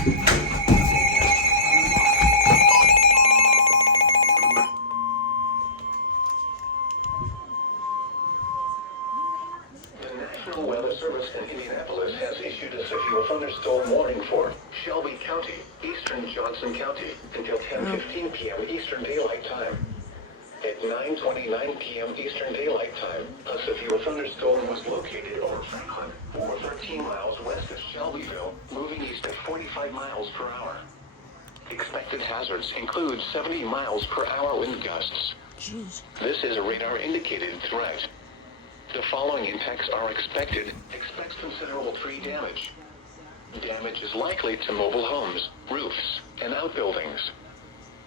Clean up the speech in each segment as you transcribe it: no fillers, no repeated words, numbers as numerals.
The National Weather Service in Indianapolis has issued a severe thunderstorm warning for Shelby County, eastern Johnson County, until 10:15 p.m. Eastern Daylight Time. At 9:29 p.m. Eastern Daylight Time, a severe thunderstorm was located over Franklin, or 13 miles west of Shelbyville, moving east at 45 miles per hour. Expected hazards include 70 miles per hour wind gusts. Jeez. This is a radar-indicated threat. The following impacts are expected. Expect considerable tree damage. Damage is likely to mobile homes, roofs, and outbuildings.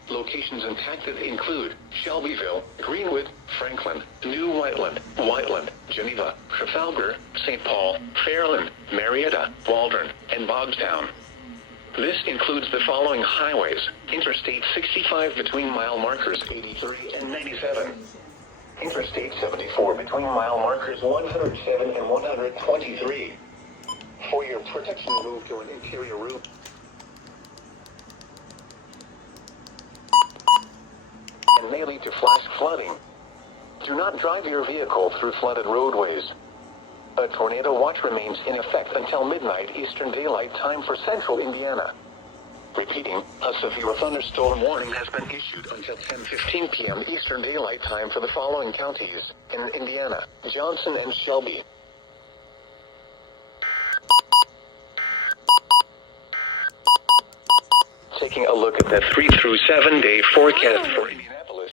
Locations impacted include Shelbyville, Greenwood, Franklin, New Whiteland, Geneva, Trafalgar, St. Paul, Fairland, Marietta, Waldron, and Bogstown. This includes the following highways: Interstate 65 between mile markers 83 and 97. Interstate 74 between mile markers 107 and 123. For your protection, move to an interior route. And may lead to flash flooding. Do not drive your vehicle through flooded roadways. A tornado watch remains in effect until midnight Eastern Daylight Time for central Indiana. Repeating, a severe thunderstorm warning has been issued until 10:15 p.m. Eastern Daylight Time for the following counties in Indiana: Johnson and Shelby. Taking a look at the 3 through 7 day forecast for Indiana.